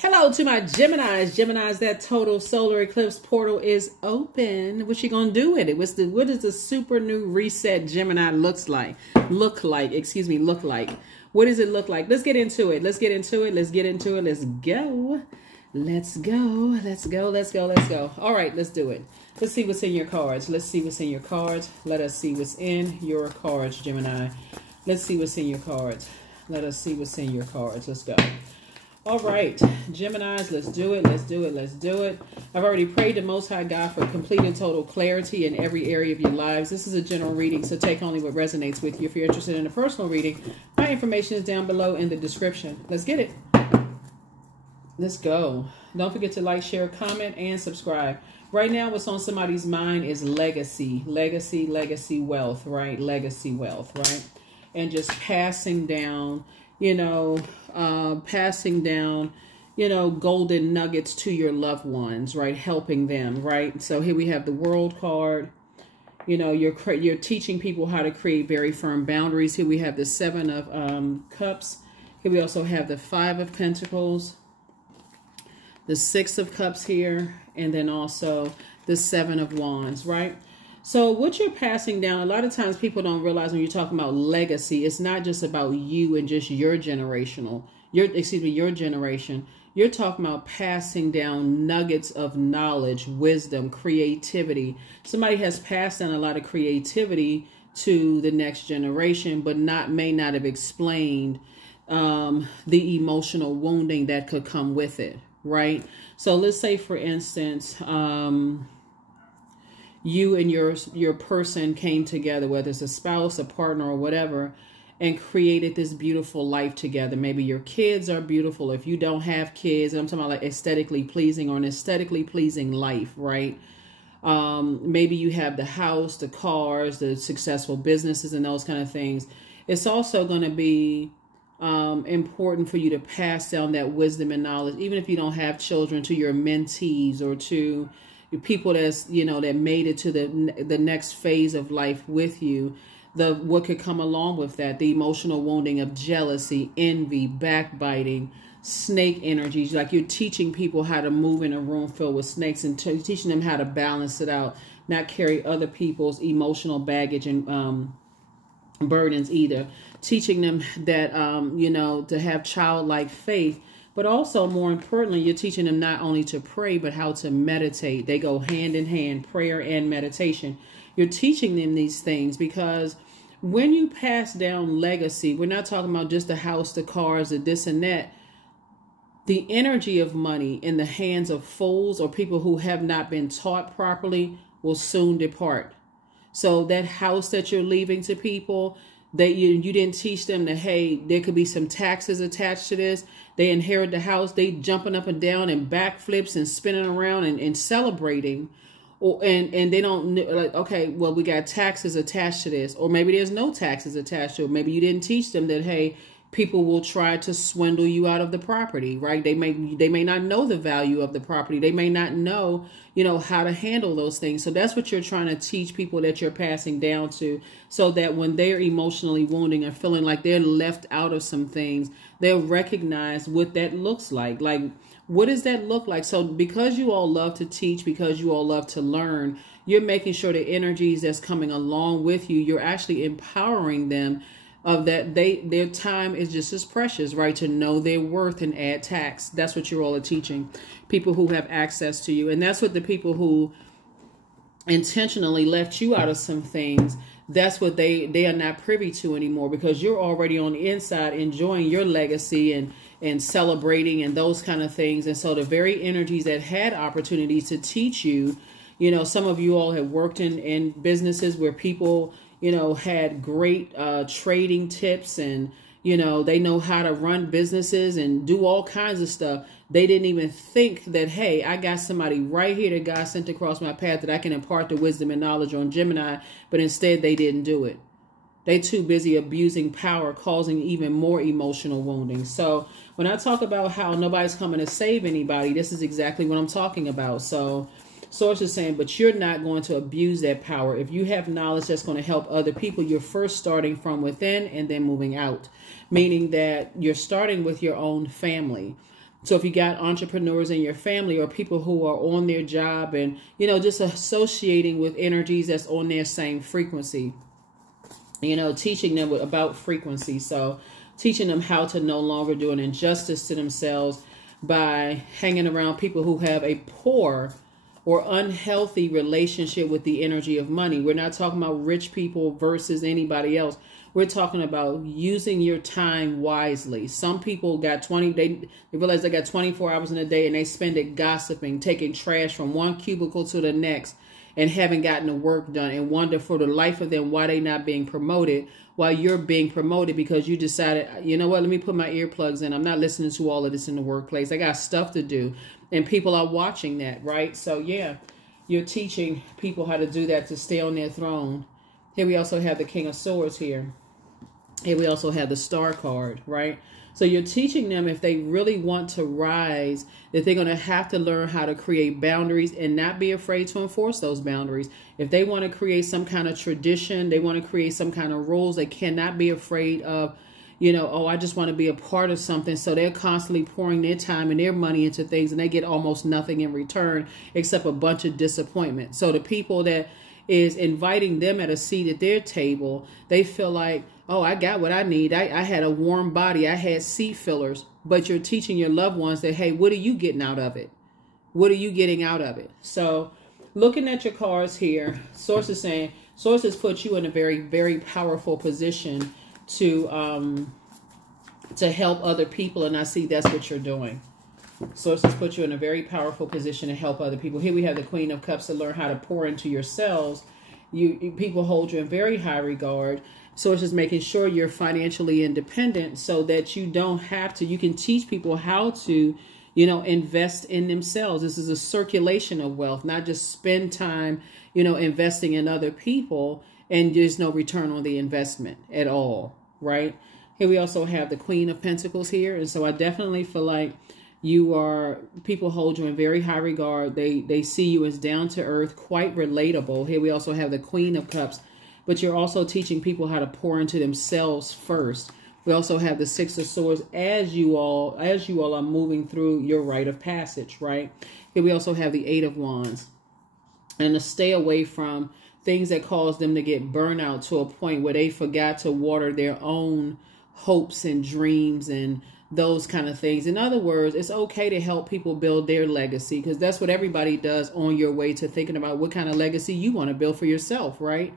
Hello to my Geminis. Geminis, that total solar eclipse portal is open. What you gonna do with it? What does the super new reset Gemini look like? Look like. What does it look like? Let's get into it. Let's go. All right, let's do it. Let's see what's in your cards. Let us see what's in your cards, Gemini. Let's see what's in your cards. Let's go. All right, Geminis, let's do it. I've already prayed to Most High God for complete and total clarity in every area of your lives. This is a general reading, so take only what resonates with you. If you're interested in a personal reading, my information is down below in the description. Let's get it. Let's go. Don't forget to like, share, comment, and subscribe. Right now, what's on somebody's mind is legacy, wealth, right? Legacy wealth, right? And just passing down, golden nuggets to your loved ones, right? Helping them, right? So here we have the World card. You're teaching people how to create very firm boundaries. Here we have the Seven of Cups. Here we also have the Five of Pentacles, the Six of Cups here, and then also the Seven of Wands, right? So what you're passing down, a lot of times people don't realize when you're talking about legacy, it's not just about you and just your generation. You're talking about passing down nuggets of knowledge, wisdom, creativity. Somebody has passed down a lot of creativity to the next generation, but may not have explained the emotional wounding that could come with it, right? So let's say, for instance, you and your person came together, whether it's a spouse, a partner, or whatever, and created this beautiful life together. Maybe your kids are beautiful. If you don't have kids, I'm talking about like aesthetically pleasing, or an aesthetically pleasing life, right? Maybe you have the house, the cars, the successful businesses, and those kind of things. It's also going to be important for you to pass down that wisdom and knowledge, even if you don't have children, to your mentees or to people that's that made it to the next phase of life with you. What could come along with that, the emotional wounding of jealousy, envy, backbiting, snake energies. Like you're teaching people how to move in a room filled with snakes, and teaching them how to balance it out, not carry other people's emotional baggage and burdens either. Teaching them that to have childlike faith. But also, more importantly, you're teaching them not only to pray, but how to meditate. They go hand in hand, prayer and meditation. You're teaching them these things because when you pass down legacy, we're not talking about just the house, the cars, the this and that. The energy of money in the hands of fools or people who have not been taught properly will soon depart. So that house that you're leaving to people, that you didn't teach them that, hey, there could be some taxes attached to this. They inherit the house, they jumping up and down and backflips and spinning around and celebrating, and they don't like, okay, well, we got taxes attached to this, or maybe there's no taxes attached to it. Maybe you didn't teach them that, hey, people will try to swindle you out of the property, right? They may not know the value of the property. They may not know, how to handle those things. So that's what you're trying to teach people that you're passing down to, so that when they're emotionally wounding and feeling like they're left out of some things, they'll recognize what that looks like. Like, what does that look like? So because you all love to teach, because you all love to learn, you're making sure the energies that's coming along with you, you're actually empowering them of that their time is just as precious, right? To know their worth and add tax. That's what you all are teaching people who have access to you. And that's what the people who intentionally left you out of some things, that's what they are not privy to anymore, because you're already on the inside enjoying your legacy and celebrating and those kind of things. And so the very energies that had opportunities to teach you, some of you all have worked in businesses where people had great trading tips, and they know how to run businesses and do all kinds of stuff. They didn't even think that, hey, I got somebody right here that God sent across my path that I can impart the wisdom and knowledge on Gemini, but instead they didn't do it. They too busy abusing power, causing even more emotional wounding. So when I talk about how nobody's coming to save anybody, this is exactly what I'm talking about. So Source is saying, but you're not going to abuse that power. If you have knowledge that's going to help other people, you're first starting from within and then moving out, meaning that you're starting with your own family. So if you got entrepreneurs in your family or people who are on their job and, you know, just associating with energies that's on their same frequency, you know, teaching them about frequency. So teaching them how to no longer do an injustice to themselves by hanging around people who have a poor or unhealthy relationship with the energy of money. We're not talking about rich people versus anybody else. We're talking about using your time wisely. Some people got they realize they got 24 hours in a day and they spend it gossiping, taking trash from one cubicle to the next and haven't gotten the work done and wonder for the life of them why they not being promoted while you're being promoted because you decided, you know what, let me put my earplugs in. I'm not listening to all of this in the workplace. I got stuff to do. And people are watching that, right? So yeah, you're teaching people how to do that to stay on their throne. Here we also have the King of Swords here. Here we also have the Star card, right? So you're teaching them if they really want to rise, that they're going to have to learn how to create boundaries and not be afraid to enforce those boundaries. If they want to create some kind of tradition, they want to create some kind of rules, they cannot be afraid of, you know, oh, I just want to be a part of something. So they're constantly pouring their time and their money into things and they get almost nothing in return except a bunch of disappointment. So the people that is inviting them at a seat at their table, they feel like, oh, I got what I need. I had a warm body. I had seat fillers. But you're teaching your loved ones that, hey, what are you getting out of it? What are you getting out of it? So looking at your cards here, sources saying, sources put you in a very, very powerful position to help other people. And I see that's what you're doing. Sources put you in a very powerful position to help other people. Here we have the Queen of Cups to learn how to pour into yourselves. People hold you in very high regard. Sources making sure you're financially independent so that you don't have to. You can teach people how to, you know, invest in themselves. This is a circulation of wealth, not just spend time, you know, investing in other people and there's no return on the investment at all, right? Here we also have the Queen of Pentacles here. And so I definitely feel like people hold you in very high regard. They see you as down to earth, quite relatable. Here we also have the Queen of Cups, but you're also teaching people how to pour into themselves first. We also have the Six of Swords as you all are moving through your rite of passage, right? Here we also have the Eight of Wands, and to stay away from things that cause them to get burnout to a point where they forgot to water their own hopes and dreams and those kind of things. In other words, it's okay to help people build their legacy because that's what everybody does on your way to thinking about what kind of legacy you want to build for yourself, right?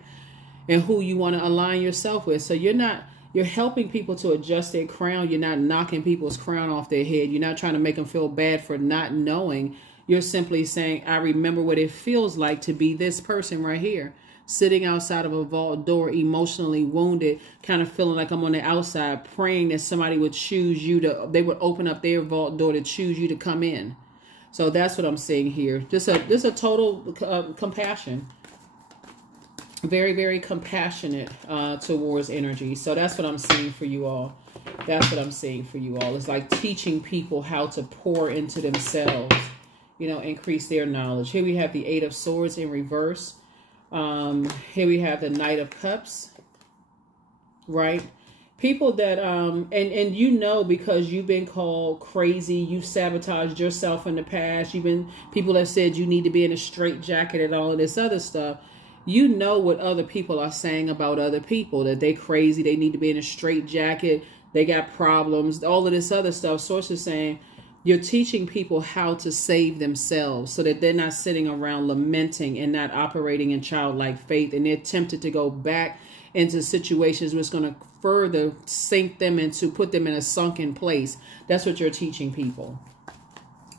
And who you want to align yourself with. So you're helping people to adjust their crown. You're not knocking people's crown off their head. You're not trying to make them feel bad for not knowing. You're simply saying, I remember what it feels like to be this person right here, sitting outside of a vault door, emotionally wounded, kind of feeling like I'm on the outside, praying that somebody would choose you they would open up their vault door to choose you to come in. So that's what I'm seeing here. Just a total compassion. Very, very compassionate towards energy. So that's what I'm seeing for you all. That's what I'm seeing for you all. It's like teaching people how to pour into themselves, you know, increase their knowledge. Here we have the Eight of Swords in reverse. Here we have the Knight of Cups, right? People that, and you know, because you've been called crazy, you've sabotaged yourself in the past, people have said you need to be in a straitjacket and all of this other stuff. You know what other people are saying about other people, that they crazy, they need to be in a straitjacket, they got problems, all of this other stuff. Sources saying, you're teaching people how to save themselves so that they're not sitting around lamenting and not operating in childlike faith. And they're tempted to go back into situations where it's going to further sink them into, put them in a sunken place. That's what you're teaching people.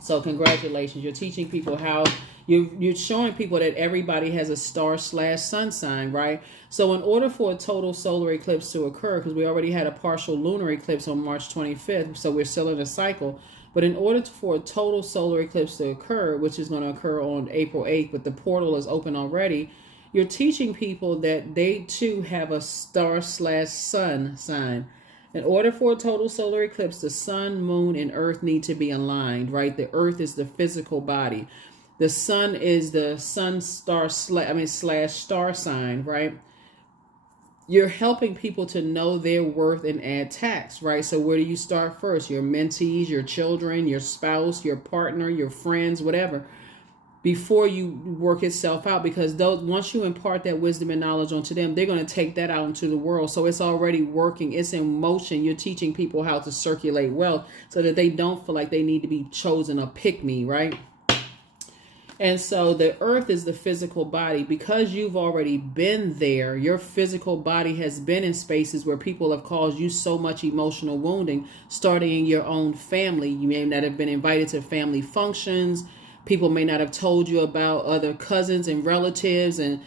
So congratulations. You're teaching people how, you're showing people that everybody has a star/sun sign, right? So in order for a total solar eclipse to occur, because we already had a partial lunar eclipse on March 25th, so we're still in a cycle. But in order for a total solar eclipse to occur, which is going to occur on April 8th, but the portal is open already, you're teaching people that they too have a star/sun sign. In order for a total solar eclipse, the sun, moon, and earth need to be aligned, right? The earth is the physical body. The sun is the sun star / star sign, right? you're helping people to know their worth and add tax, right? So where do you start first? Your mentees, your children, your spouse, your partner, your friends, whatever, before you work itself out, because once you impart that wisdom and knowledge onto them, they're going to take that out into the world. So it's already working. It's in motion. You're teaching people how to circulate wealth so that they don't feel like they need to be chosen a pick-me, right? And so the earth is the physical body. Because you've already been there, your physical body has been in spaces where people have caused you so much emotional wounding, starting in your own family. You may not have been invited to family functions. People may not have told you about other cousins and relatives and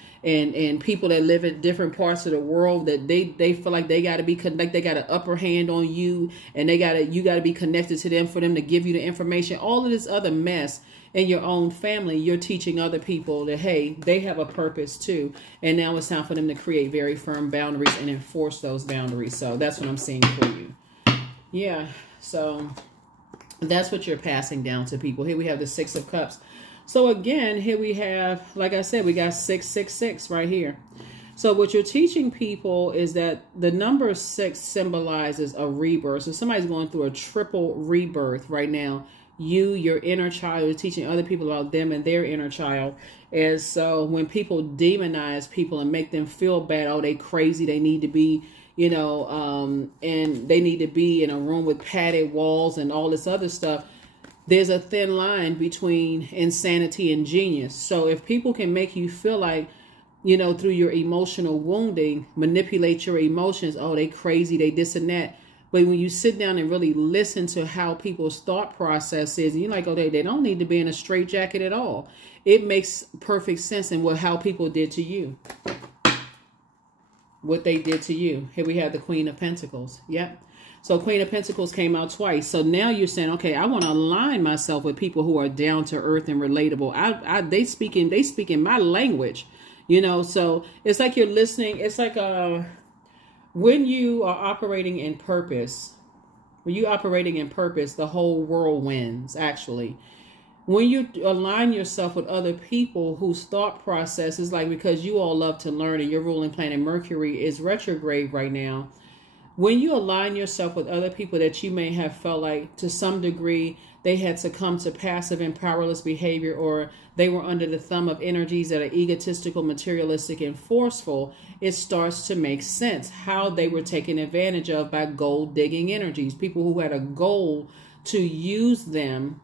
people that live in different parts of the world, that they feel like they got to be connected. They got an upper hand on you, and you got to be connected to them for them to give you the information. All of this other mess in your own family, you're teaching other people that, hey, they have a purpose too. And now it's time for them to create very firm boundaries and enforce those boundaries. So that's what I'm seeing for you. Yeah. So that's what you're passing down to people. Here we have the Six of Cups. So again, here we have, like I said, we got 666 right here. So what you're teaching people is that the number 6 symbolizes a rebirth. So somebody's going through a triple rebirth right now. You, your inner child, you're teaching other people about them and their inner child. And so when people demonize people and make them feel bad, oh, they crazy, they need to be, you know, and they need to be in a room with padded walls and all this other stuff. There's a thin line between insanity and genius. So if people can make you feel like, you know, through your emotional wounding, manipulate your emotions, oh, they crazy, they this and that. But when you sit down and really listen to how people's thought process is, you're like, oh, they don't need to be in a straitjacket at all. It makes perfect sense in how people did to you. What they did to you. Here we have the Queen of Pentacles. Yep. So Queen of Pentacles came out twice. So now you're saying, okay, I want to align myself with people who are down to earth and relatable. They speak in my language, you know. So it's like you're listening. It's like when you are operating in purpose. When you operating in purpose, the whole world wins. Actually, when you align yourself with other people whose thought process is like, because you all love to learn and your ruling planet Mercury is retrograde right now. When you align yourself with other people that you may have felt like to some degree they had succumbed to passive and powerless behavior, or they were under the thumb of energies that are egotistical, materialistic, and forceful, it starts to make sense how they were taken advantage of by gold digging energies. People who had a goal to use them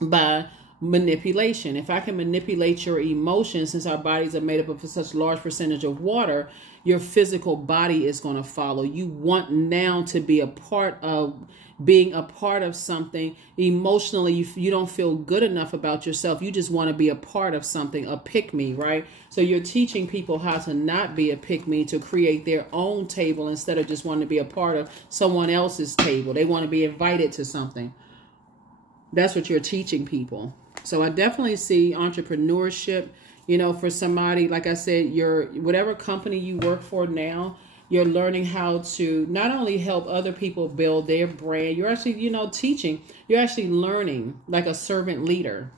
by manipulation. If I can manipulate your emotions, since our bodies are made up of such large percentage of water, your physical body is going to follow. You want now to be a part of being a part of something. Emotionally, you don't feel good enough about yourself. You just want to be a part of something, a pick-me, right? So you're teaching people how to not be a pick-me, to create their own table instead of just wanting to be a part of someone else's table. They want to be invited to something. That's what you're teaching people. So I definitely see entrepreneurship, you know, for somebody, like I said, whatever company you work for now, you're learning how to not only help other people build their brand, you're actually, you know, teaching, you're actually learning like a servant leader.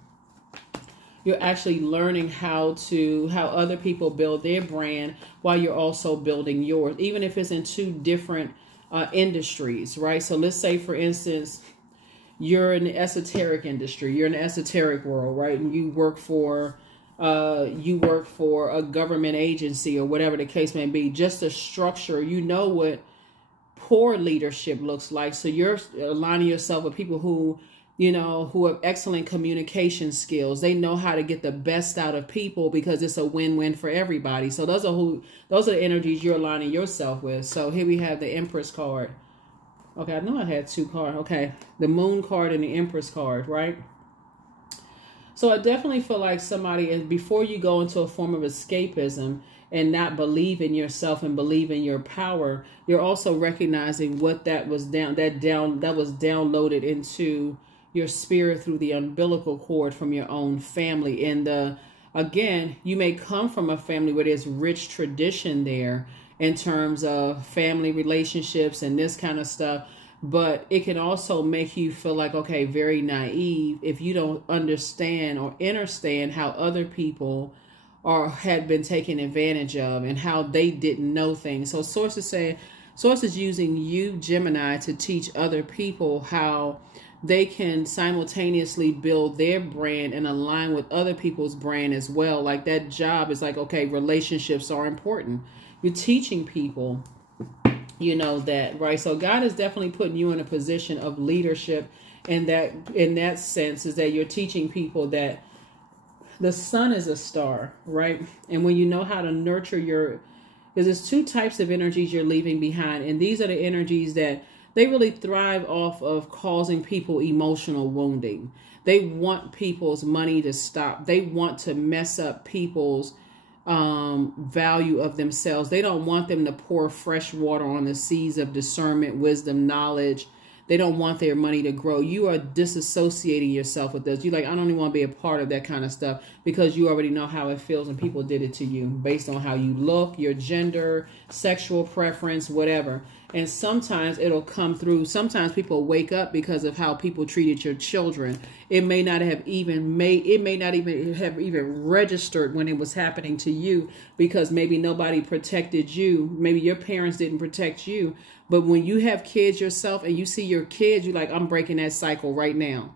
You're actually learning how other people build their brand while you're also building yours, even if it's in two different industries, right? So let's say, for instance, you're in the esoteric industry, you're in the esoteric world, right? And you work for a government agency or whatever the case may be. Just a structure, you know what poor leadership looks like. So you're aligning yourself with people who, you know, who have excellent communication skills. They know how to get the best out of people because it's a win-win for everybody. So those are the energies you're aligning yourself with. So here we have the Empress card. Okay, I know I had two cards. Okay, the Moon card and the Empress card, right? So I definitely feel like somebody, and before you go into a form of escapism and not believe in yourself and believe in your power, you're also recognizing what that was downloaded into your spirit through the umbilical cord from your own family. And again, you may come from a family where there's rich tradition there in terms of family relationships and this kind of stuff. But it can also make you feel like, okay, very naive if you don't understand or understand how other people or had been taken advantage of, and how they didn't know things. So Source is using you, Gemini, to teach other people how they can simultaneously build their brand and align with other people's brand as well. Like that job is like, okay, relationships are important. You're teaching people, you know, that, right? So God is definitely putting you in a position of leadership, and that in that sense is that you're teaching people that the sun is a star, right? And when you know how to nurture because there's two types of energies you're leaving behind, and these are the energies that they really thrive off of causing people emotional wounding. They want people's money to stop. They want to mess up people's value of themselves. They don't want them to pour fresh water on the seeds of discernment, wisdom, knowledge. They don't want their money to grow. You are disassociating yourself with this. You're like, I don't even want to be a part of that kind of stuff, because you already know how it feels and people did it to you based on how you look, your gender, sexual preference, whatever. And sometimes it'll come through. Sometimes people wake up because of how people treated your children. It may not even have registered when it was happening to you, because maybe nobody protected you. Maybe your parents didn't protect you. But when you have kids yourself and you see your kids, you're like, I'm breaking that cycle right now.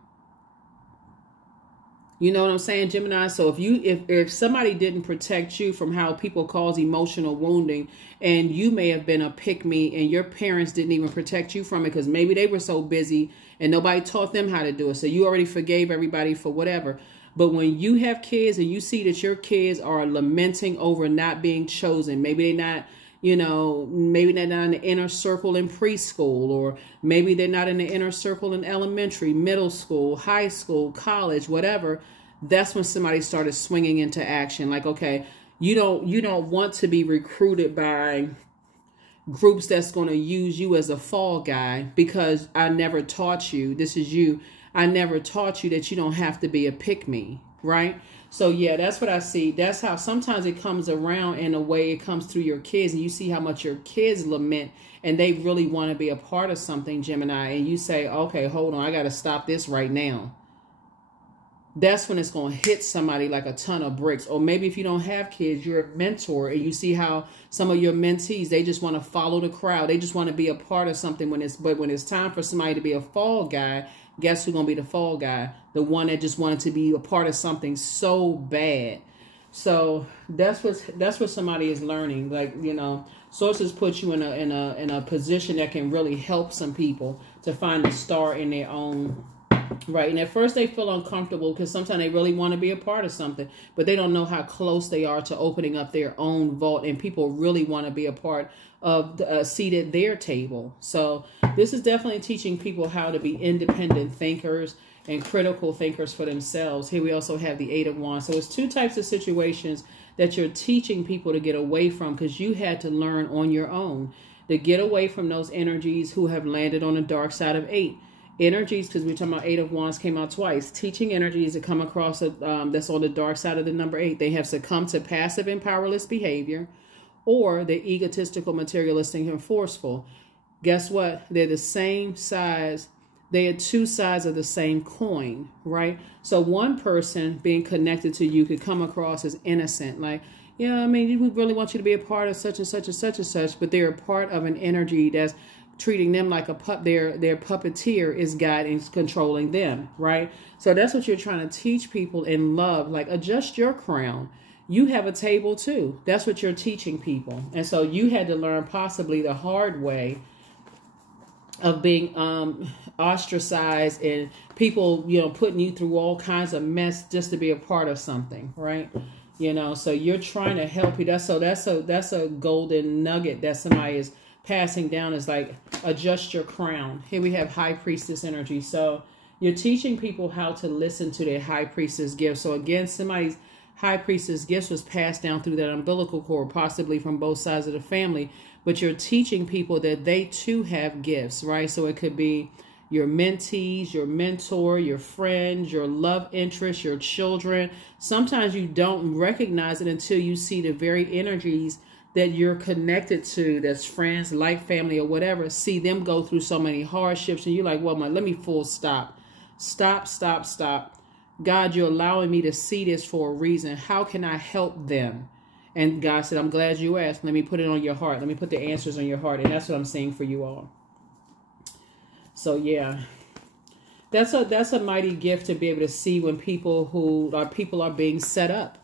You know what I'm saying, Gemini? So if somebody didn't protect you from how people cause emotional wounding, and you may have been a pick-me and your parents didn't even protect you from it because maybe they were so busy and nobody taught them how to do it. So you already forgave everybody for whatever. But when you have kids and you see that your kids are lamenting over not being chosen, maybe they're not, you know, maybe they're not in the inner circle in preschool, or maybe they're not in the inner circle in elementary, middle school, high school, college, whatever. That's when somebody started swinging into action. Like, okay, you don't want to be recruited by groups that's going to use you as a fall guy, because I never taught you. This is you. I never taught you that you don't have to be a pick-me, right? So yeah, that's what I see. That's how sometimes it comes around in a way. It comes through your kids, and you see how much your kids lament and they really want to be a part of something, Gemini. And you say, okay, hold on, I got to stop this right now. That's when it's going to hit somebody like a ton of bricks. Or maybe if you don't have kids, you're a mentor, and you see how some of your mentees, they just want to follow the crowd. They just want to be a part of something but when it's time for somebody to be a fall guy, guess who's going to be the fall guy? The one that just wanted to be a part of something so bad. So that's what somebody is learning. Like, you know, sources put you in a position that can really help some people to find a star in their own right. And at first they feel uncomfortable because sometimes they really want to be a part of something, but they don't know how close they are to opening up their own vault, and people really want to be a part of a seat at their table. So this is definitely teaching people how to be independent thinkers and critical thinkers for themselves. Here we also have the 8 of Wands. So it's two types of situations that you're teaching people to get away from, because you had to learn on your own to get away from those energies who have landed on the dark side of 8. Energies, because we're talking about 8 of Wands came out twice. Teaching energies that come across that's on the dark side of the number 8. They have succumbed to passive and powerless behavior, or they're egotistical, materialistic, and forceful. Guess what? They're the same size. They are two sides of the same coin, right? So one person being connected to you could come across as innocent, like, yeah, I mean, we really want you to be a part of such and such and such and such, but they're a part of an energy that's treating them like a their puppeteer is guiding, controlling them, right? So that's what you're trying to teach people in love. Like, adjust your crown. You have a table too. That's what you're teaching people. And so you had to learn possibly the hard way of being ostracized, and people, you know, putting you through all kinds of mess just to be a part of something, right? You know, so you're trying to help you. That's a golden nugget that somebody is passing down, is like, adjust your crown. Here we have High Priestess energy. So you're teaching people how to listen to their High Priestess gifts. So again, somebody's High Priestess gifts was passed down through that umbilical cord, possibly from both sides of the family. But you're teaching people that they too have gifts, right? So it could be your mentees, your mentor, your friends, your love interest, your children. Sometimes you don't recognize it until you see the very energies that you're connected to, that's friends, like family, or whatever, see them go through so many hardships, and you're like, well, let me full stop. God, you're allowing me to see this for a reason. How can I help them? And God said, I'm glad you asked. Let me put it on your heart. Let me put the answers on your heart. And that's what I'm saying for you all. So yeah, that's a mighty gift to be able to see when people are being set up.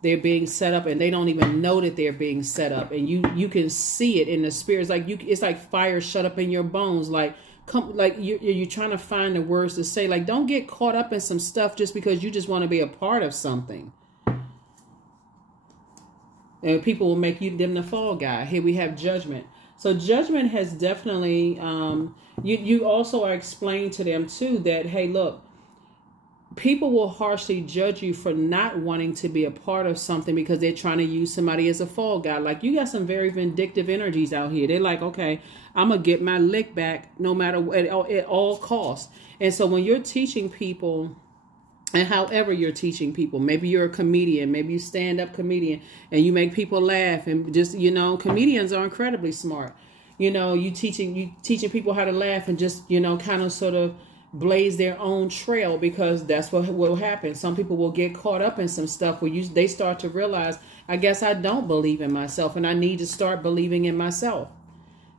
They're being set up and they don't even know that they're being set up. And you can see it in the spirit. It's like fire shut up in your bones. Like you're trying to find the words to say. Like, don't get caught up in some stuff just because you just want to be a part of something. And people will make them the fall guy. Here we have judgment. So judgment has definitely, you also are explained to them too that, hey, look, people will harshly judge you for not wanting to be a part of something because they're trying to use somebody as a fall guy. Like, you got some very vindictive energies out here. They're like, okay, I'm going to get my lick back no matter what, at all costs. And so when you're teaching people, and however you're teaching people, maybe you're a comedian, maybe you stand-up comedian, and you make people laugh, and just, comedians are incredibly smart. You teaching people how to laugh and just, kind of sort of blaze their own trail, because that's what will happen. Some people will get caught up in some stuff where they start to realize, I guess I don't believe in myself and I need to start believing in myself.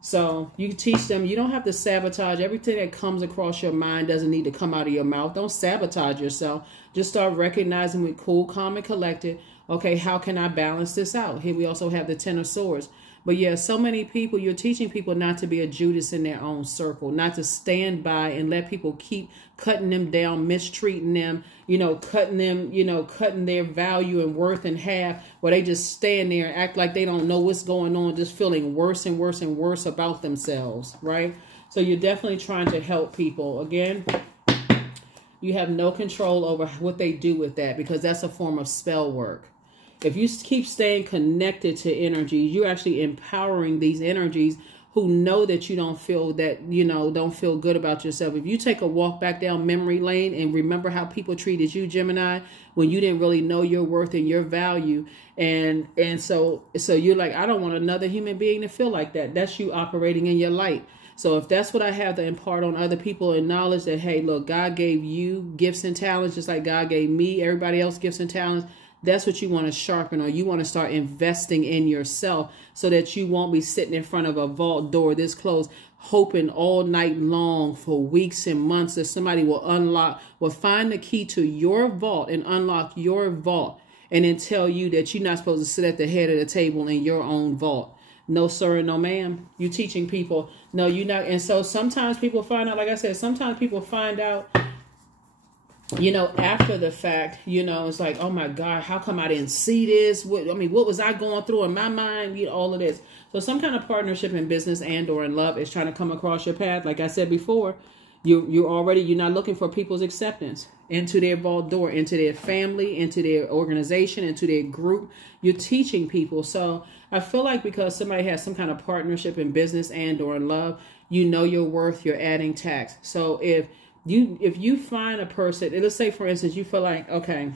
So you teach them, you don't have to sabotage everything that comes across your mind. Doesn't need to come out of your mouth. Don't sabotage yourself. Just start recognizing with cool, calm, and collected. Okay, how can I balance this out? Here we also have the Ten of Swords. But yeah, so many people, you're teaching people not to be a Judas in their own circle, not to stand by and let people keep cutting them down, mistreating them, cutting them, cutting their value and worth in half, where they just stand there and act like they don't know what's going on, just feeling worse and worse and worse about themselves, right? So you're definitely trying to help people. Again, you have no control over what they do with that, because that's a form of spell work. If you keep staying connected to energies, you're actually empowering these energies who know that you don't feel don't feel good about yourself. If you take a walk back down memory lane and remember how people treated you, Gemini, when you didn't really know your worth and your value. And so you're like, I don't want another human being to feel like that. That's you operating in your light. So if that's what I have to impart on other people, and knowledge that, hey, look, God gave you gifts and talents, just like God gave me, everybody else, gifts and talents. That's what you want to sharpen, or you want to start investing in yourself, so that you won't be sitting in front of a vault door this close, hoping all night long for weeks and months that somebody will find the key to your vault and unlock your vault, and then tell you that you're not supposed to sit at the head of the table in your own vault. No, sir, no, ma'am. You teaching people. No, you're not. And so sometimes people find out, like I said, sometimes people find out, after the fact, it's like, oh my God, how come I didn't see this? What was I going through in my mind? All of this. So some kind of partnership in business and or in love is trying to come across your path. Like I said before, you're not looking for people's acceptance into their vault door, into their family, into their organization, into their group. You're teaching people. So I feel like because somebody has some kind of partnership in business and or in love, your worth, you're adding tax. So if you find a person, let's say, for instance, you feel like, okay,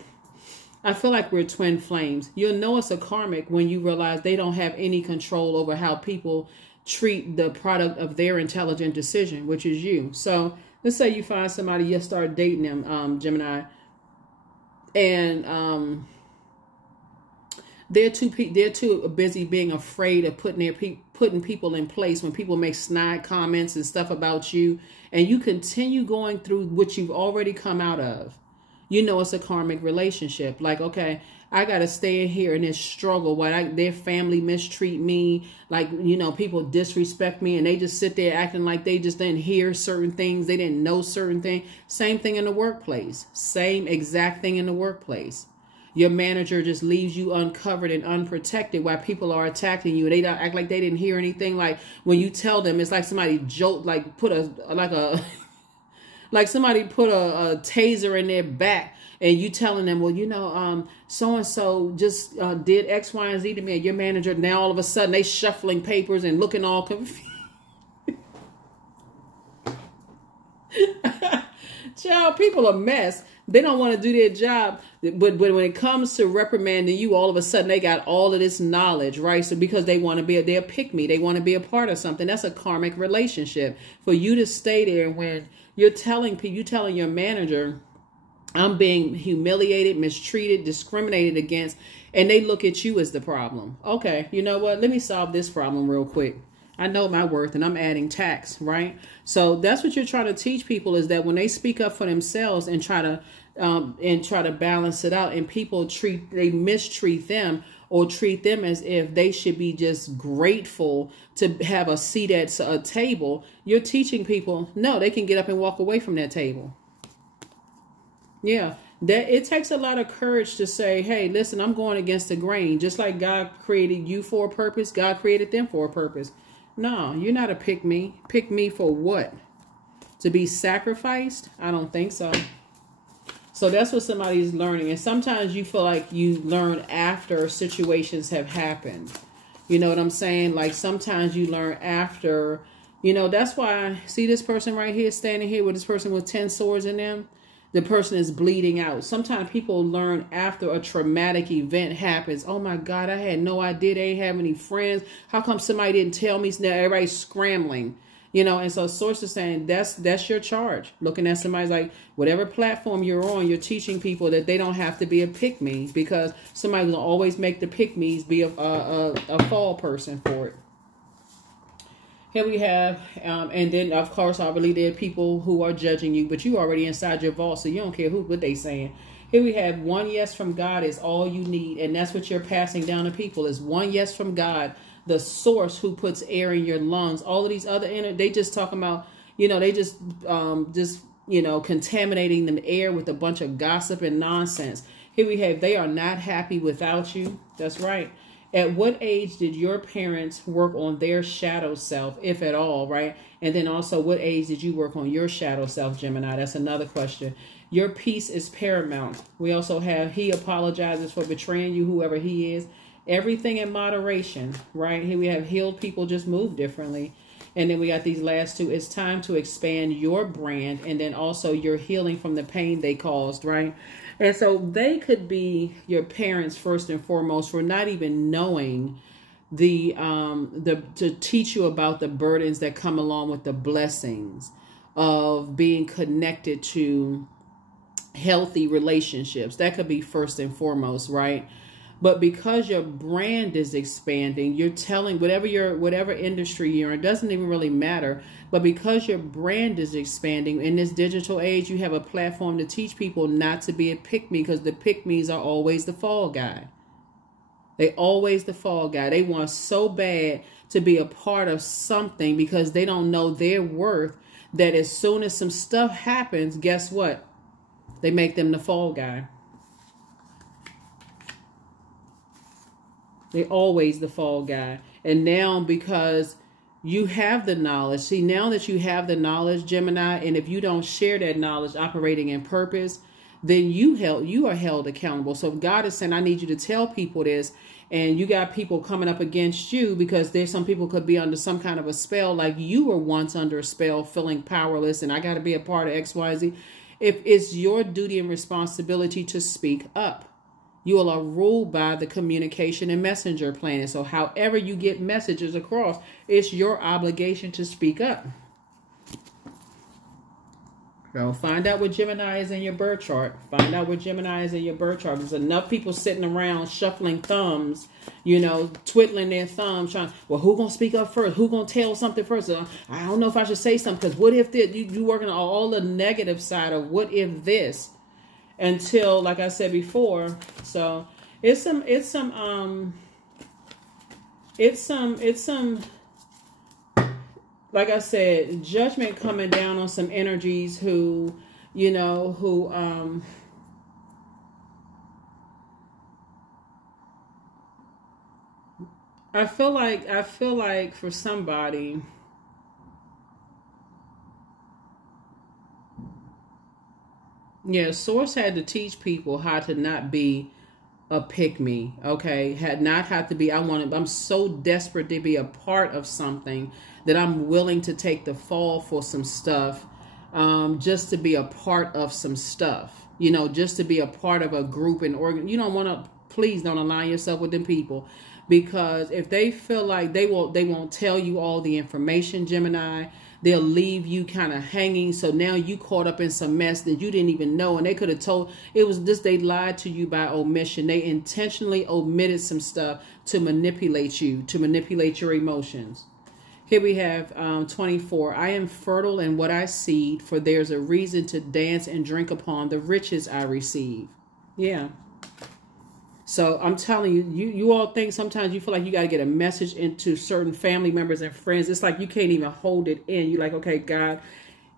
I feel like we're twin flames. You'll know it's a karmic when you realize they don't have any control over how people treat the product of their intelligent decision, which is you. So let's say you find somebody, you start dating them, Gemini, and they're too busy being afraid of putting people in place when people make snide comments and stuff about you, and you continue going through what you've already come out of. It's a karmic relationship. Like, okay, I got to stay in here in this struggle while their family mistreat me. Like, people disrespect me, and they just sit there acting like they just didn't hear certain things. They didn't know certain things. Same thing in the workplace. Same exact thing in the workplace. Your manager just leaves you uncovered and unprotected while people are attacking you. They don't act like they didn't hear anything. Like when you tell them, it's like somebody like somebody put a taser in their back, and you telling them, well, so-and-so just did X, Y, and Z to me. And your manager, now all of a sudden they shuffling papers and looking all confused. Child, people are a mess. They don't want to do their job. But when it comes to reprimanding you, all of a sudden they got all of this knowledge, right? So because they want to they're pick me. They want to be a part of something. That's a karmic relationship. For you to stay there when you're telling your manager, I'm being humiliated, mistreated, discriminated against, and they look at you as the problem. Okay, you know what? Let me solve this problem real quick. I know my worth and I'm adding tax, right? So that's what you're trying to teach people, is that when they speak up for themselves and try to balance it out, and people they mistreat them or treat them as if they should be just grateful to have a seat at a table, you're teaching people, no, they can get up and walk away from that table. Yeah, that it takes a lot of courage to say, hey, listen, I'm going against the grain. Just like God created you for a purpose, God created them for a purpose. No, you're not a pick me. Pick me for what? To be sacrificed? I don't think so. So that's what somebody's learning. And sometimes you feel like you learn after situations have happened. You know what I'm saying? Like sometimes you learn after, you know, that's why, see this person right here standing here with this person with 10 swords in them? The person is bleeding out. Sometimes people learn after a traumatic event happens. Oh my God, I had no idea they didn't have any friends. How come somebody didn't tell me? Now everybody's scrambling, you know. And so source is saying that's your charge. Looking at somebody's like, whatever platform you're on, you're teaching people that they don't have to be a pick-me, because somebody will always make the pick-me's be a fall person for it. Here we have, and then of course, obviously there are people who are judging you, but you already inside your vault, so you don't care what they saying. Here we have one yes from God is all you need, and that's what you're passing down to people, is one yes from God, the source who puts air in your lungs. All of these other, they just talking about, you know, they just you know, contaminating the air with a bunch of gossip and nonsense. Here we have, they are not happy without you. That's right. At what age did your parents work on their shadow self, if at all, right? And then also, what age did you work on your shadow self, Gemini? That's another question. Your peace is paramount. We also have, he apologizes for betraying you, whoever he is. Everything in moderation, right? Here we have healed people just move differently. And then we got these last two. It's time to expand your brand, and then also you're healing from the pain they caused, right? And so they could be your parents first and foremost for not even knowing to teach you about the burdens that come along with the blessings of being connected to healthy relationships. That could be first and foremost, right? But because your brand is expanding, you're telling whatever industry you're in, doesn't even really matter. But because your brand is expanding in this digital age, you have a platform to teach people not to be a pick-me, because the pick-me's are always the fall guy. They always the fall guy. They want so bad to be a part of something because they don't know their worth, that as soon as some stuff happens, guess what? They make them the fall guy. They always the fall guy. And now, because you have the knowledge, see, now that you have the knowledge, Gemini, and if you don't share that knowledge operating in purpose, then you are held accountable. So if God is saying, I need you to tell people this, and you got people coming up against you because there's some people could be under some kind of a spell, like you were once under a spell, feeling powerless, and I got to be a part of X, Y, Z. If it's your duty and responsibility to speak up. You all are ruled by the communication and messenger plan. So however you get messages across, it's your obligation to speak up. So find out what Gemini is in your birth chart. Find out what Gemini is in your birth chart. There's enough people sitting around shuffling thumbs, you know, twiddling their thumbs, trying, well, who gonna speak up first? Who gonna tell something first? I don't know if I should say something, because what if this? You working on all the negative side of what if this? Until, like I said before, so it's some, like I said, judgment coming down on some energies who, you know, I feel like for somebody, yeah, Source had to teach people how to not be a pick-me, okay? Had to be, I'm so desperate to be a part of something that I'm willing to take the fall for some stuff, just to be a part of some stuff, you know, just to be a part of a group and organ. You don't want to, please don't align yourself with them people, because if they feel like they won't tell you all the information, Gemini, they'll leave you kind of hanging. So now you caught up in some mess that you didn't even know. And they could have told, it was this, they lied to you by omission. They intentionally omitted some stuff to manipulate you, to manipulate your emotions. Here we have 24. I am fertile in what I seed, for there's a reason to dance and drink upon the riches I receive. Yeah. So I'm telling you, you all think sometimes you feel like you got to get a message into certain family members and friends. It's like you can't even hold it in. You're like, okay, God,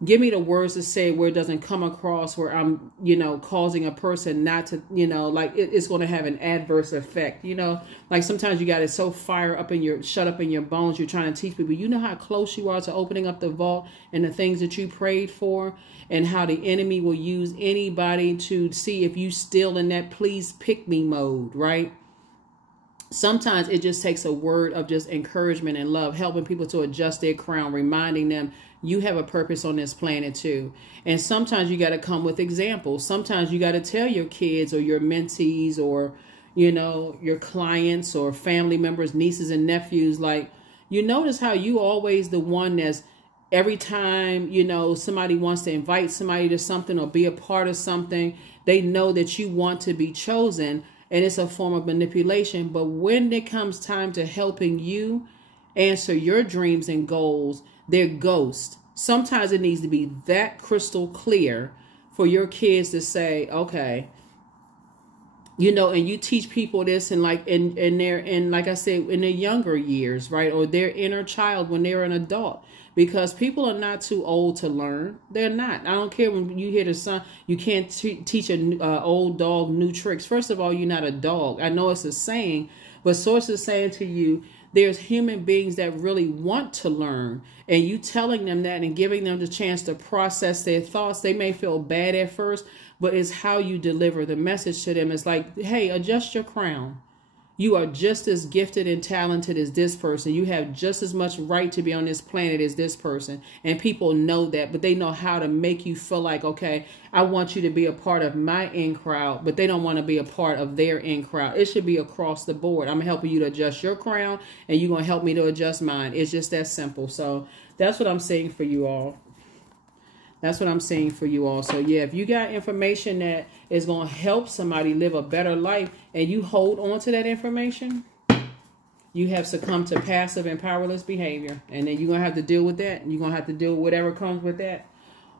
give me the words to say where it doesn't come across where I'm, you know, causing a person not to, you know, like it's going to have an adverse effect. You know, like sometimes you got it so fire up in your, shut up in your bones. You're trying to teach people, you know how close you are to opening up the vault and the things that you prayed for, and how the enemy will use anybody to see if you still in that please pick me mode, right? Sometimes it just takes a word of just encouragement and love, helping people to adjust their crown, reminding them you have a purpose on this planet too. And sometimes you got to come with examples. Sometimes you got to tell your kids or your mentees or, you know, your clients or family members, nieces and nephews, like, you notice how you always the one that's every time, you know, somebody wants to invite somebody to something or be a part of something, they know that you want to be chosen, and it's a form of manipulation. But when it comes time to helping you answer your dreams and goals, they're ghosts. Sometimes it needs to be that crystal clear for your kids to say, okay, you know, and you teach people this and like in their, like I said, in their younger years, right? Or their inner child when they're an adult. Because people are not too old to learn. They're not. I don't care when you hear the son, you can't teach an old dog new tricks. First of all, you're not a dog. I know it's a saying, but Source is saying to you, there's human beings that really want to learn. And you telling them that and giving them the chance to process their thoughts. They may feel bad at first, but it's how you deliver the message to them. It's like, hey, adjust your crown. You are just as gifted and talented as this person. You have just as much right to be on this planet as this person. And people know that, but they know how to make you feel like, okay, I want you to be a part of my in crowd, but they don't want to be a part of their in crowd. It should be across the board. I'm helping you to adjust your crown, and you're going to help me to adjust mine. It's just that simple. So that's what I'm saying for you all. That's what I'm saying for you all. So yeah, if you got information that is going to help somebody live a better life and you hold on to that information, you have succumbed to passive and powerless behavior. And then you're going to have to deal with that. You're going to have to deal with whatever comes with that.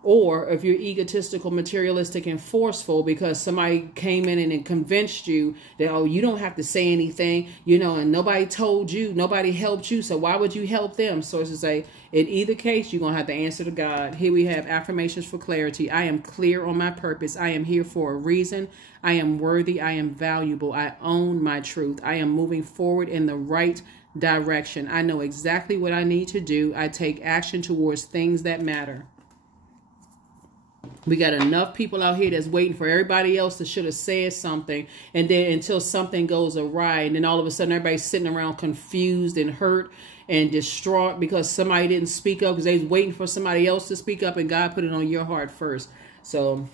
Or if you're egotistical, materialistic, and forceful because somebody came in and convinced you that, oh, you don't have to say anything, you know, and nobody told you, nobody helped you, so why would you help them? Sources say, in either case, you're going to have to answer to God. Here we have affirmations for clarity. I am clear on my purpose. I am here for a reason. I am worthy. I am valuable. I own my truth. I am moving forward in the right direction. I know exactly what I need to do. I take action towards things that matter. We got enough people out here that's waiting for everybody else to should have said something. And then until something goes awry, and then all of a sudden everybody's sitting around confused and hurt and distraught because somebody didn't speak up because they was waiting for somebody else to speak up, and God put it on your heart first. So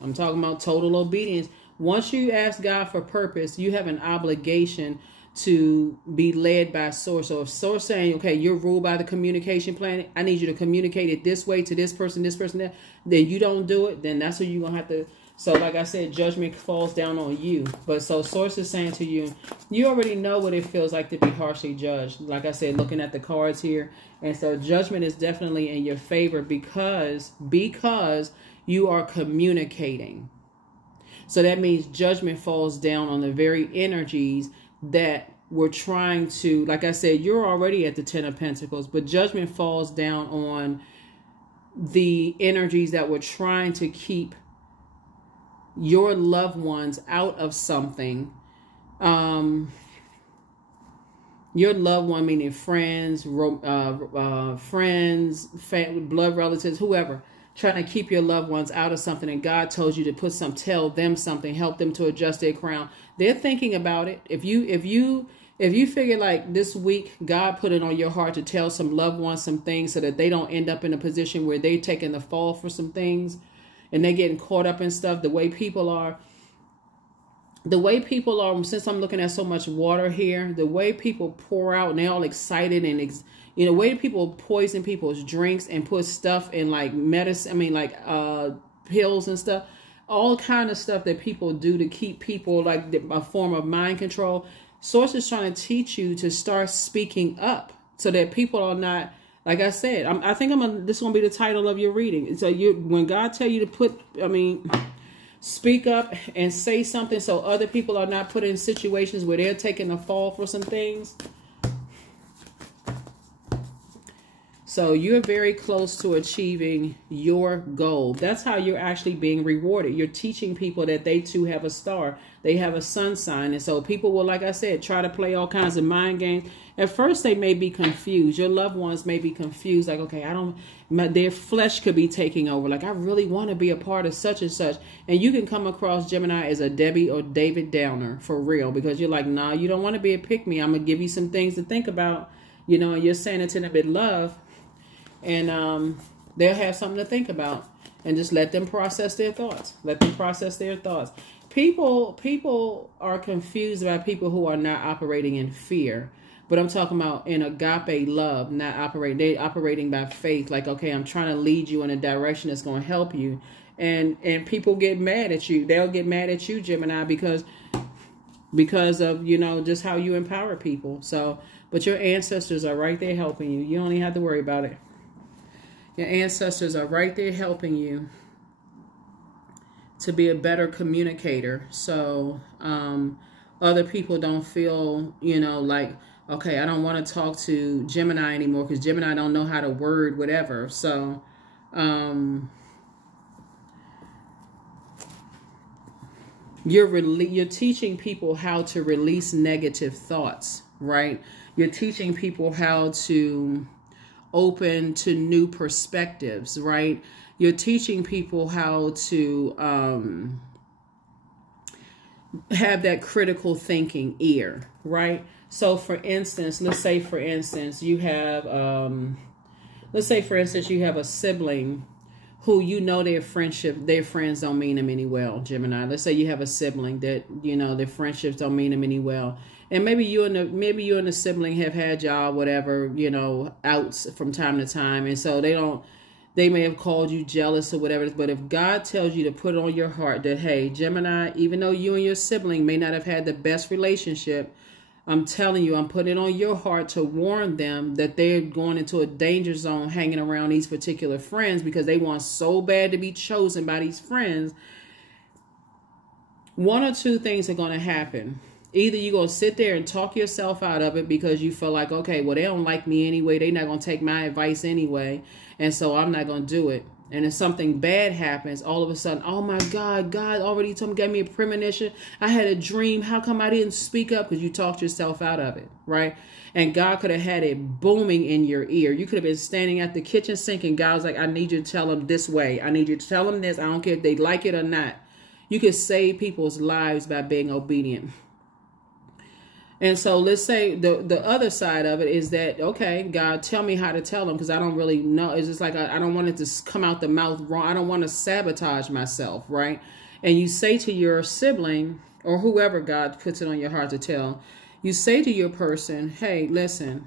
I'm talking about total obedience. Once you ask God for purpose, you have an obligation to be led by Source. So if Source saying, okay, you're ruled by the communication plan, I need you to communicate it this way to this person, that, then you don't do it, then that's what you're going to have to. So like I said, judgment falls down on you. But so Source is saying to you, you already know what it feels like to be harshly judged. Like I said, looking at the cards here. And so judgment is definitely in your favor because you are communicating. So that means judgment falls down on the very energies that we're trying to, like I said, you're already at the 10 of Pentacles, but judgment falls down on the energies that we're trying to keep your loved ones out of something. Your loved one, meaning friends, friends, family, blood relatives, whoever, trying to keep your loved ones out of something, and God told you to put some, tell them something, help them to adjust their crown. They're thinking about it. If you figure like this week, God put it on your heart to tell some loved ones some things so that they don't end up in a position where they're taking the fall for some things and they're getting caught up in stuff. The way people are, since I'm looking at so much water here, the way people pour out and they're all excited and You know, way people poison people's drinks and put stuff in like medicine, I mean like pills and stuff. All kind of stuff that people do to keep people like a form of mind control. Source is trying to teach you to start speaking up so that people are not, like I said, I think this is going to be the title of your reading. So when God tell you to speak up and say something so other people are not put in situations where they're taking a fall for some things. So you're very close to achieving your goal. That's how you're actually being rewarded. You're teaching people that they too have a star. They have a sun sign. And so people will, like I said, try to play all kinds of mind games. At first, they may be confused. Your loved ones may be confused. Like, okay, their flesh could be taking over. Like, I really want to be a part of such and such. And you can come across Gemini as a Debbie or David Downer for real. Because you're like, nah, you don't want to be a pick-me. I'm going to give you some things to think about. You know, and you're saying it to them with love. And they'll have something to think about, and just let them process their thoughts. Let them process their thoughts. People are confused about people who are not operating in fear, but I'm talking about in agape love, not operating. They operating by faith. Like, okay, I'm trying to lead you in a direction that's going to help you, and people get mad at you. They'll get mad at you, Gemini, because of, you know, just how you empower people. So, but your ancestors are right there helping you. You don't even have to worry about it. Your ancestors are right there helping you to be a better communicator. So other people don't feel, you know, like, okay, I don't want to talk to Gemini anymore because Gemini don't know how to word whatever. So you're teaching people how to release negative thoughts, right? You're teaching people how to open to new perspectives, right? You're teaching people how to have that critical thinking ear, right? So for instance, let's say for instance you have a sibling who, you know, their friends don't mean them any well, Gemini. Let's say you have a sibling that, you know, their friendships don't mean them any well. And maybe you and the sibling have had y'all, whatever, you know, outs from time to time. And so they may have called you jealous or whatever. But if God tells you to put it on your heart that, hey, Gemini, even though you and your sibling may not have had the best relationship, I'm telling you, I'm putting it on your heart to warn them that they're going into a danger zone hanging around these particular friends because they want so bad to be chosen by these friends. One or two things are going to happen. Either you're going to sit there and talk yourself out of it because you feel like, okay, well, they don't like me anyway. They're not going to take my advice anyway. And so I'm not going to do it. And if something bad happens, all of a sudden, oh my God, God already told me, gave me a premonition. I had a dream. How come I didn't speak up? Because you talked yourself out of it, right? And God could have had it booming in your ear. You could have been standing at the kitchen sink and God was like, I need you to tell them this way. I need you to tell them this. I don't care if they like it or not. You could save people's lives by being obedient. And so let's say the other side of it is that, okay, God, tell me how to tell them because I don't really know. It's just like I don't want it to come out the mouth wrong. I don't want to sabotage myself, right? And you say to your sibling or whoever God puts it on your heart to tell, you say to your person, hey, listen,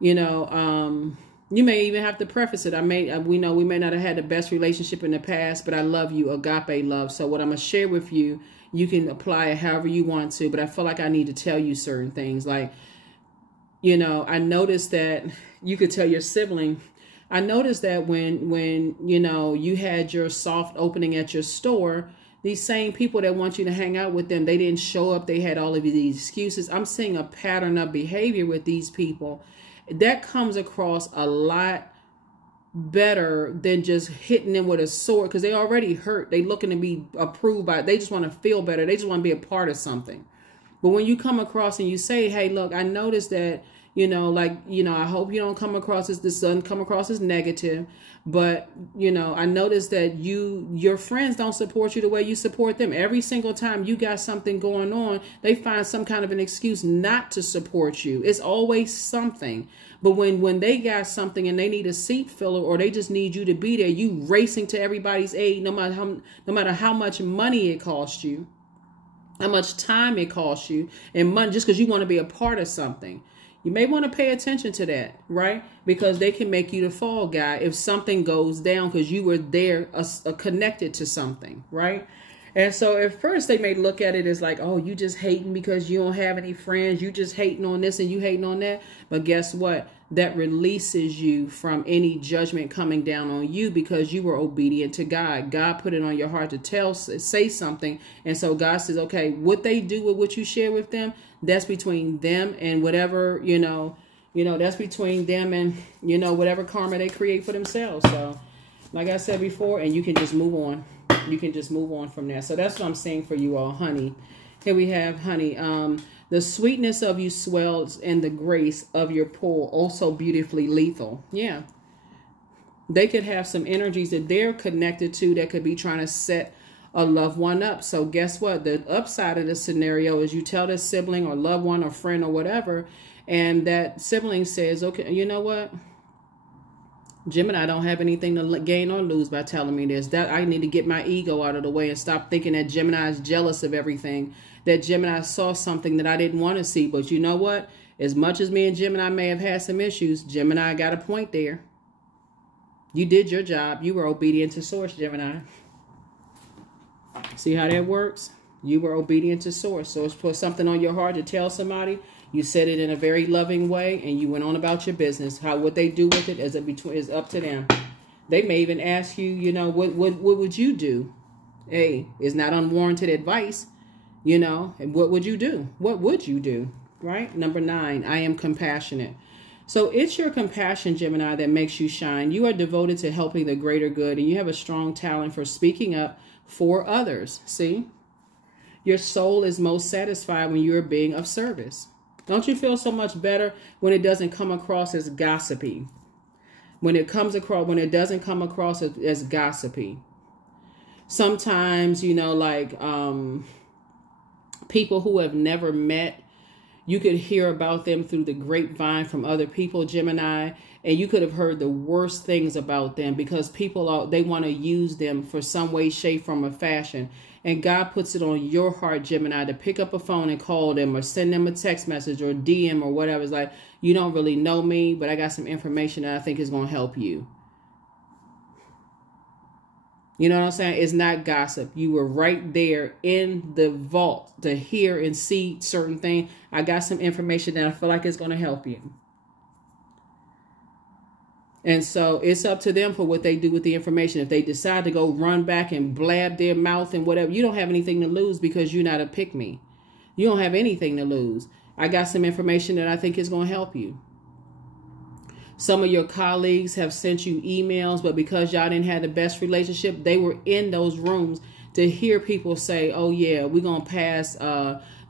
you know, you may even have to preface it. We know we may not have had the best relationship in the past, but I love you, agape love. So what I'm going to share with you, you can apply it however you want to, but I feel like I need to tell you certain things. Like, you know, I noticed that you could tell your sibling, I noticed that when, you know, you had your soft opening at your store, these same people that want you to hang out with them, they didn't show up. They had all of these excuses. I'm seeing a pattern of behavior with these people that comes across a lot better than just hitting them with a sword because they already hurt. They looking to be approved by, they just want to feel better. They just want to be a part of something. But when you come across and you say, hey, look, I noticed that, you know, like, you know, I hope you don't come across as this doesn't come across as negative, but, you know, I noticed that your friends don't support you the way you support them. Every single time you got something going on, they find some kind of an excuse not to support you. It's always something. But when they got something and they need a seat filler or they just need you to be there, you racing to everybody's aid, no matter how much money it costs you, how much time it costs you, and money just because you want to be a part of something. You may want to pay attention to that, right? Because they can make you the fall guy if something goes down because you were there connected to something, right? And so at first they may look at it as like, oh, you just hating because you don't have any friends. You just hating on this and you hating on that. But guess what? That releases you from any judgment coming down on you because you were obedient to God. God put it on your heart to say something. And so God says, okay, what they do with what you share with them, that's between them and whatever, that's between them and, whatever karma they create for themselves. So like I said before, and you can just move on. You can just move on from there. So that's what I'm saying for you all, honey. Here we have, honey, the sweetness of you swells and the grace of your pull, also beautifully lethal. Yeah. They could have some energies that they're connected to that could be trying to set a loved one up. So guess what? The upside of the scenario is you tell this sibling or loved one or friend or whatever, and that sibling says, okay, you know what? Gemini don't have anything to gain or lose by telling me this. That I need to get my ego out of the way and stop thinking that Gemini is jealous of everything. That Gemini saw something that I didn't want to see. But you know what? As much as me and Gemini may have had some issues, Gemini got a point there. You did your job. You were obedient to source, Gemini. See how that works? You were obedient to source. So it's put something on your heart to tell somebody. You said it in a very loving way, and you went on about your business. What they do with it is up to them. They may even ask you, what would you do? Hey, it's not unwarranted advice, and what would you do? What would you do? Right? Number 9, I am compassionate. So it's your compassion, Gemini, that makes you shine. You are devoted to helping the greater good, and you have a strong talent for speaking up for others. See? Your soul is most satisfied when you are being of service. Don't you feel so much better when it doesn't come across as gossipy? When it doesn't come across as gossipy. Sometimes, people who have never met, you could hear about them through the grapevine from other people, Gemini, and you could have heard the worst things about them because they want to use them for some way, shape, form, or fashion. And God puts it on your heart, Gemini, to pick up a phone and call them or send them a text message or DM or whatever. It's like, you don't really know me, but I got some information that I think is going to help you. You know what I'm saying? It's not gossip. You were right there in the vault to hear and see certain things. I got some information that I feel like is going to help you. And so it's up to them for what they do with the information. If they decide to go run back and blab their mouth and whatever, you don't have anything to lose because you're not a pick-me. You don't have anything to lose. I got some information that I think is going to help you. Some of your colleagues have sent you emails, but because y'all didn't have the best relationship, they were in those rooms to hear people say, oh, yeah, we're going to pass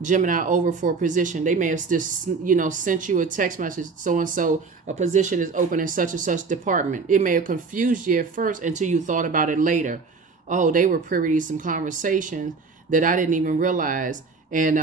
Gemini over for a position. They may have just, sent you a text message, so-and-so, a position is open in such and such department. It may have confused you at first until you thought about it later. Oh, they were privy to some conversations that I didn't even realize. And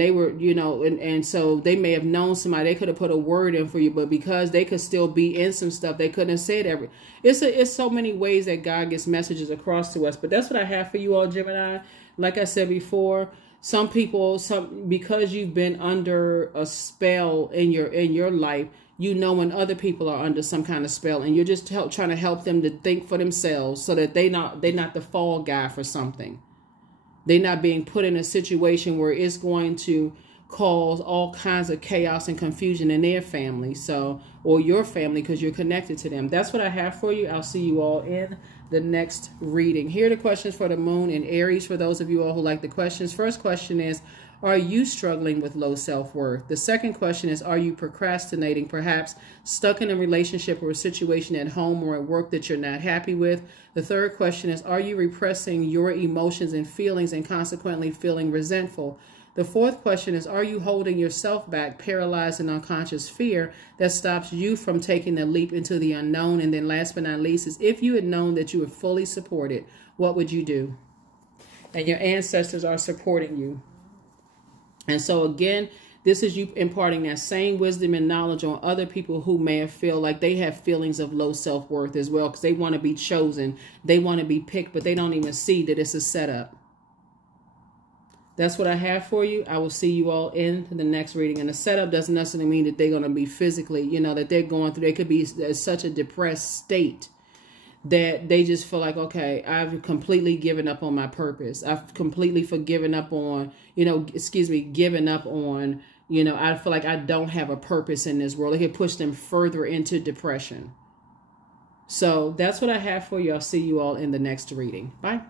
they were, and so they may have known somebody. They could have put a word in for you, but because they could still be in some stuff, they couldn't have said it's so many ways that God gets messages across to us. But that's what I have for you all, Gemini. Like I said before, some people, because you've been under a spell in your life, when other people are under some kind of spell, and you're just trying to help them to think for themselves so that they're not the fall guy for something. They're not being put in a situation where it's going to cause all kinds of chaos and confusion in their family, or your family, because you're connected to them. That's what I have for you. I'll see you all in the next reading. Here are the questions for the moon in Aries for those of you all who like the questions. First question is, are you struggling with low self-worth? The second question is, are you procrastinating, perhaps stuck in a relationship or a situation at home or at work that you're not happy with? The third question is, are you repressing your emotions and feelings and consequently feeling resentful? The fourth question is, are you holding yourself back, paralyzed in unconscious fear that stops you from taking the leap into the unknown? And then last but not least is, if you had known that you were fully supported, what would you do? And your ancestors are supporting you. And so again, this is you imparting that same wisdom and knowledge on other people who may feel like they have feelings of low self-worth as well, because they want to be chosen. They want to be picked, but they don't even see that it's a setup. That's what I have for you. I will see you all in the next reading. And the setup doesn't necessarily mean that they're going to be physically, you know, that they're going through. They could be in such a depressed state that they just feel like, okay, I've completely given up on my purpose. I've completely given up on, given up on, I feel like I don't have a purpose in this world. It could push them further into depression. So that's what I have for you. I'll see you all in the next reading. Bye.